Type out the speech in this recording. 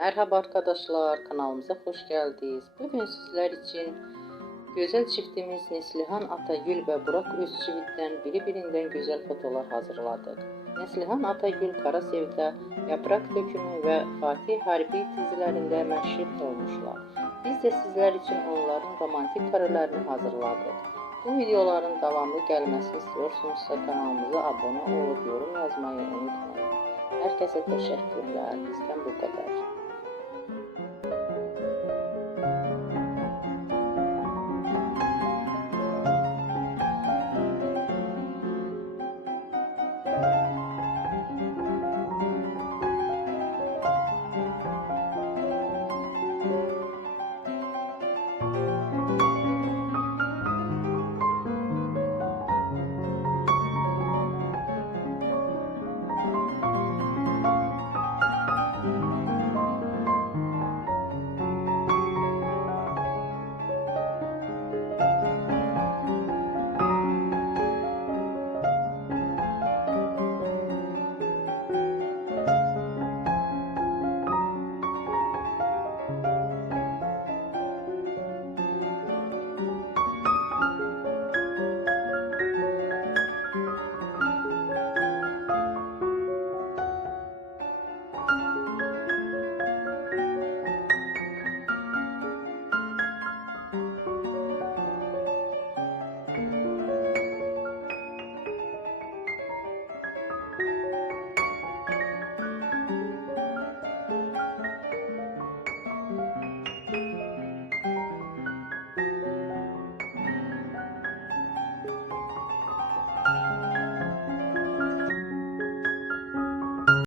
Merhaba arkadaşlar, kanalımıza hoş geldiniz. Bugün sizler için güzel çiftimiz Neslihan Atagül ve Burak Özçivit'ten birbirinden güzel fotolar hazırladık. Neslihan Atagül Karasevda, Yaprak Dökümü ve Fatih Harbi dizilerinde meşhur olmuşlar. Biz de sizler için onların romantik karelerini hazırladık. Bu videoların devamlı gelmesini istiyorsunuzsa kanalımıza abone olup yorum yazmayı unutmayın. Herkese teşekkürler. Bizden